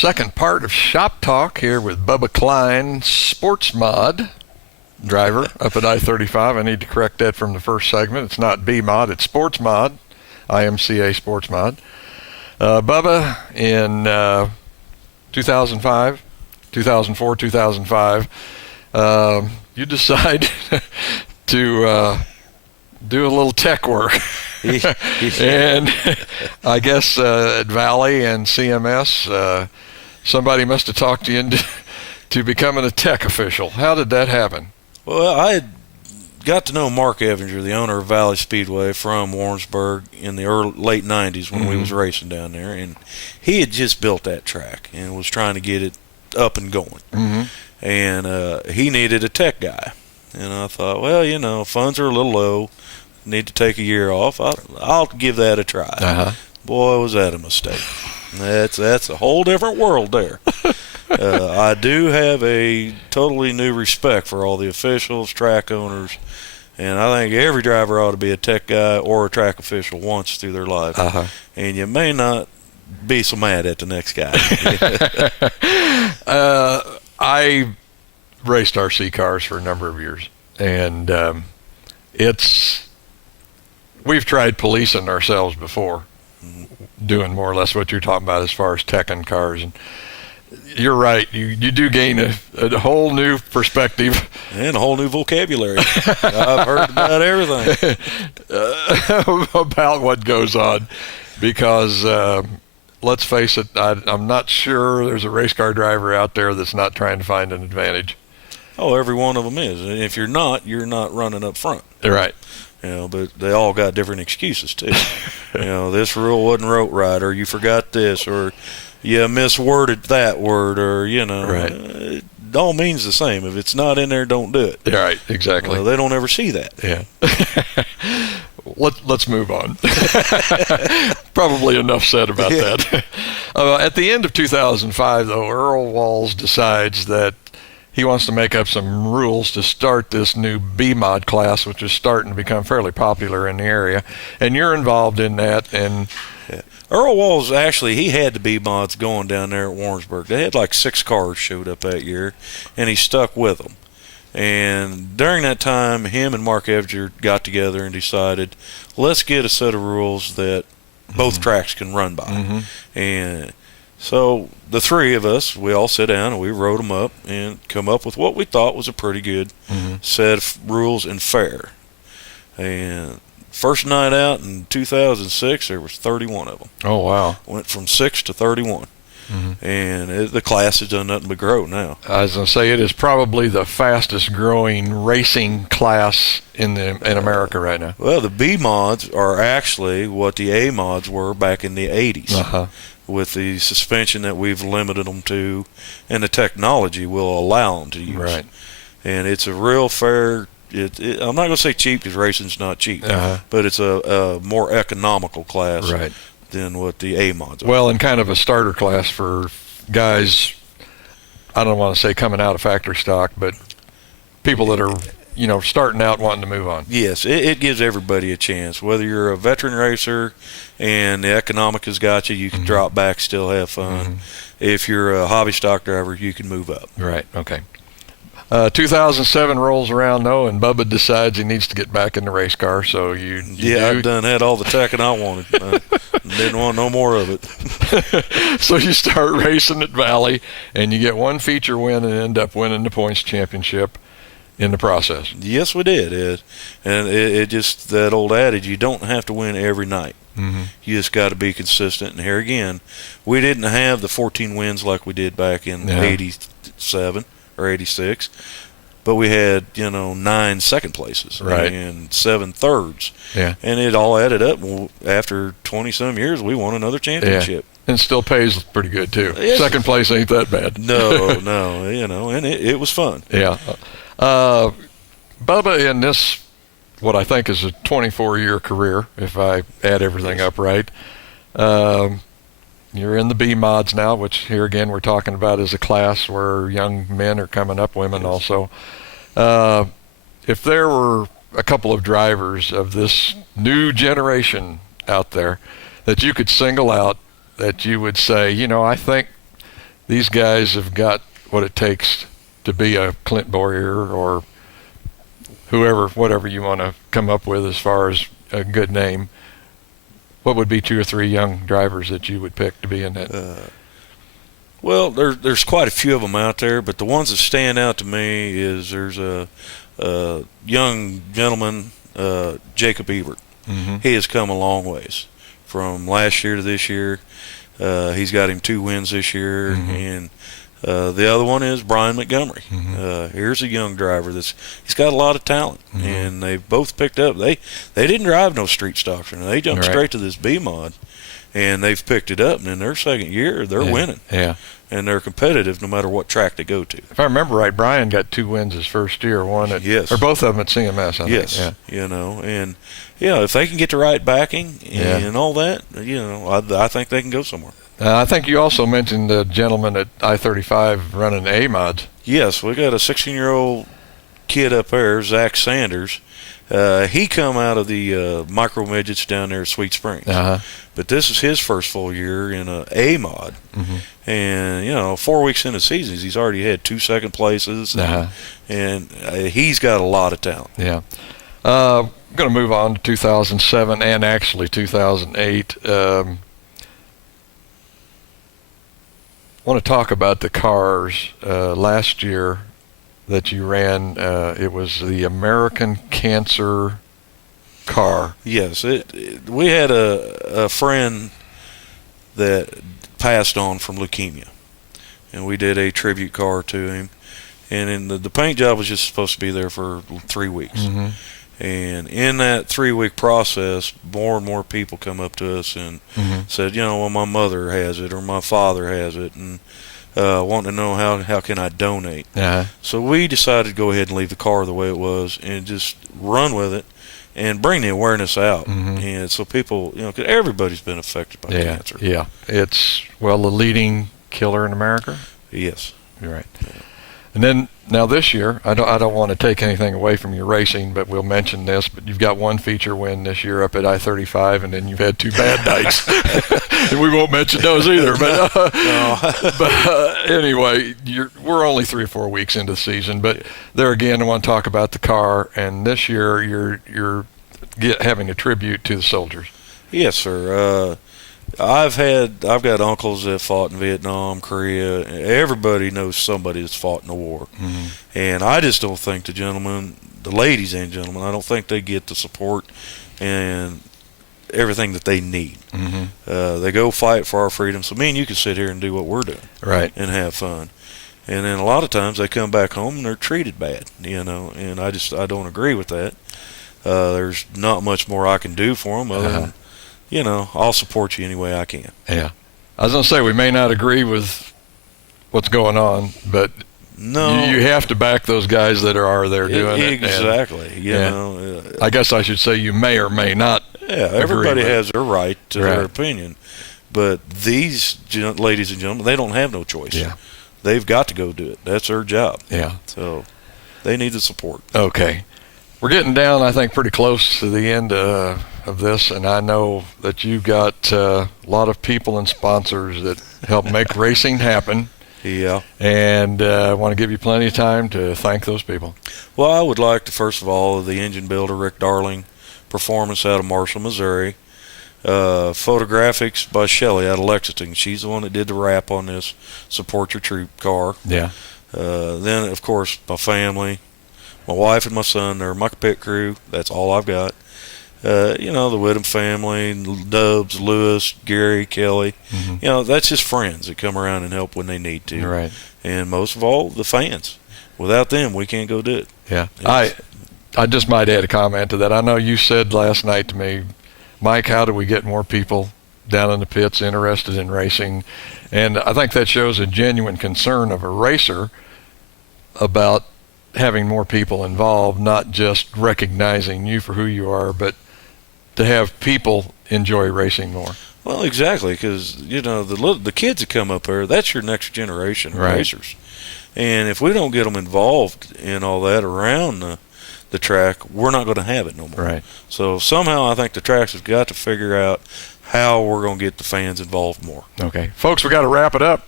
second part of Shop Talk here with Bubba Kline, sports mod driver up at I-35. I need to correct that from the first segment. It's not B-mod, it's sports mod, IMCA sports mod. Bubba, in 2005, 2004, 2005, you decide to do a little tech work. And I guess at Valley and CMS, somebody must have talked you into becoming a tech official. How did that happen? Well, I had got to know Mark Evinger, the owner of Valley Speedway, from Warrensburg in the late 90s when we was racing down there. And he had just built that track and was trying to get it up and going. And he needed a tech guy. And I thought, well, funds are a little low. Need to take a year off. I'll give that a try. Boy, was that a mistake. That's a whole different world there. I do have a totally new respect for all the officials, track owners, and I think every driver ought to be a tech guy or a track official once through their life. And you may not be so mad at the next guy. I raced RC cars for a number of years, and we've tried policing ourselves before, doing more or less what you're talking about as far as teching cars. And you're right. You do gain a whole new perspective. And a whole new vocabulary. I've heard about everything. About what goes on. Because, let's face it, I'm not sure there's a race car driver out there that's not trying to find an advantage. Oh, every one of them is. And if you're not running up front. Right. But they all got different excuses, too. This rule wasn't wrote right, or you forgot this, or you misworded that word, or, Right. It all means the same. If it's not in there, don't do it. Right, exactly. Well, they don't ever see that. Yeah. Let's move on. Probably enough said about that. At the end of 2005, though, Earl Walls decides that he wants to make up some rules to start this new B-mod class, which is starting to become fairly popular in the area. And you're involved in that. And Earl Walls, actually, he had the B-mods going down there at Warrensburg. They had like 6 cars showed up that year, and he stuck with them. And during that time, him and Mark Evinger got together and decided, let's get a set of rules that both tracks can run by. And so the three of us, we all sit down and we wrote them up and come up with what we thought was a pretty good set of rules and fair. And first night out in 2006, there was 31 of them. Oh, wow. Went from 6 to 31. And the class has done nothing but grow now. I was going to say, it is probably the fastest growing racing class in America right now. Well, the B mods are actually what the A mods were back in the 80s. With the suspension that we've limited them to, and the technology will allow them to use. Right. And it's a real fair. I'm not going to say cheap because racing's not cheap, but it's a more economical class. Right. Than what the A mods are. Well, and kind of a starter class for guys, I don't want to say coming out of factory stock, but people that are, starting out wanting to move on. Yes, it gives everybody a chance. Whether you're a veteran racer and the economic has got you, you can drop back, still have fun. If you're a hobby stock driver, you can move up. Right, okay. 2007 rolls around, though, and Bubba decides he needs to get back in the race car. So I've done had all the tech and I wanted. Didn't want no more of it. So you start racing at Valley, and you get one feature win and end up winning the points championship in the process. Yes, we did. And it just, that old adage, you don't have to win every night. You just got to be consistent. And here again, we didn't have the 14 wins like we did back in 87. Or 86, but we had 9 second places, and 7 thirds, and it all added up. After 20-some years, we won another championship, and still pays pretty good too. Yes. Second place ain't that bad. No, and it was fun. Yeah, Bubba, in this, what I think is a 24-year career, if I add everything up right. You're in the B mods now, which here again we're talking about as a class where young men are coming up, women also. If there were a couple of drivers of this new generation out there that you could single out, that you would say, I think these guys have got what it takes to be a Clint Boyer or whoever, whatever you want to come up with as far as a good name. What would be 2 or 3 young drivers that you would pick to be in that? Well, there's quite a few of them out there, but the ones that stand out to me is there's a young gentleman, Jacob Ebert. Mm-hmm. He has come a long ways from last year to this year. He's got him 2 wins this year, mm-hmm. and the other one is Brian Montgomery. Mm-hmm. Here's a young driver he's got a lot of talent, mm-hmm. and they've both picked up. They didn't drive no street stocks, they jumped right. straight to this B mod, and they've picked it up. And in their second year, they're winning. Yeah. And they're competitive no matter what track they go to. If I remember right, Brian got 2 wins his first year, one at, yes. or both of them at CMS, I yes. think. Yeah. And if they can get the right backing and all that, I think they can go somewhere. I think you also mentioned the gentleman at I-35 running A-mods. Yes, we got a 16-year-old kid up there, Zach Sanders. He come out of the micro midgets down there at Sweet Springs. Uh-huh. But this is his first full year in a A-mod. Mm-hmm. And, 4 weeks into the season, he's already had 2 second places. Uh-huh. And he's got a lot of talent. Yeah. I'm going to move on to 2007 and actually 2008. Want to talk about the cars last year that you ran. It was the American Cancer car. Yes, we had a friend that passed on from leukemia, and we did a tribute car to him. And the paint job was just supposed to be there for 3 weeks. Mm-hmm. And in that 3-week process, more and more people come up to us and mm-hmm. said, well, my mother has it or my father has it, and wanting to know how can I donate. Uh-huh. So we decided to go ahead and leave the car the way it was and just run with it and bring the awareness out. Mm-hmm. And so people, 'cause everybody's been affected by cancer. Yeah. It's, the leading killer in America. Yes. You're right. Yeah. And then now this year, I don't want to take anything away from your racing, but we'll mention this. But you've got one feature win this year up at I-35, and then you've had 2 bad nights. And we won't mention those either. But anyway, we're only 3 or 4 weeks into the season. But there again, I want to talk about the car. And this year, you're having a tribute to the soldiers. Yes, sir. I've got uncles that fought in Vietnam, Korea. Everybody knows somebody that's fought in the war. Mm-hmm. And I just don't think the ladies and gentlemen, I don't think they get the support and everything that they need. Mm-hmm. They go fight for our freedom. So me and you can sit here and do what we're doing. Right. And have fun. And then a lot of times they come back home and they're treated bad, and I don't agree with that. There's not much more I can do for them other than, I'll support you any way I can. Yeah. I was going to say, we may not agree with what's going on, but no, you have to back those guys that are there doing it. Exactly. I guess I should say you may or may not. Yeah, everybody has their right to their opinion. But these ladies and gentlemen, they don't have no choice. Yeah. They've got to go do it. That's their job. Yeah. So they need the support. Okay. We're getting down, I think, pretty close to the end of this, and I know that you've got a lot of people and sponsors that help make racing happen. Yeah. And I want to give you plenty of time to thank those people. Well, I would like to, first of all, the engine builder, Rick Darling, Performance out of Marshall, Missouri. Photographics by Shelley out of Lexington. She's the one that did the wrap on this Support Your Troop car. Yeah. Then, of course, my family, my wife and my son. They're my pit crew. That's all I've got. The Whittam family, Dubs, Lewis, Gary, Kelly. Mm-hmm. That's just friends that come around and help when they need to. Right. And most of all, the fans. Without them, we can't go do it. Yeah. I just might add a comment to that. I know you said last night to me, Mike, how do we get more people down in the pits interested in racing? And I think that shows a genuine concern of a racer about having more people involved, not just recognizing you for who you are, but to have people enjoy racing more. Well, exactly, because, the kids that come up there, that's your next generation of racers. And if we don't get them involved in all that around the track, we're not going to have it no more. Right. So somehow I think the tracks have got to figure out how we're going to get the fans involved more. Okay. Folks, we got to wrap it up.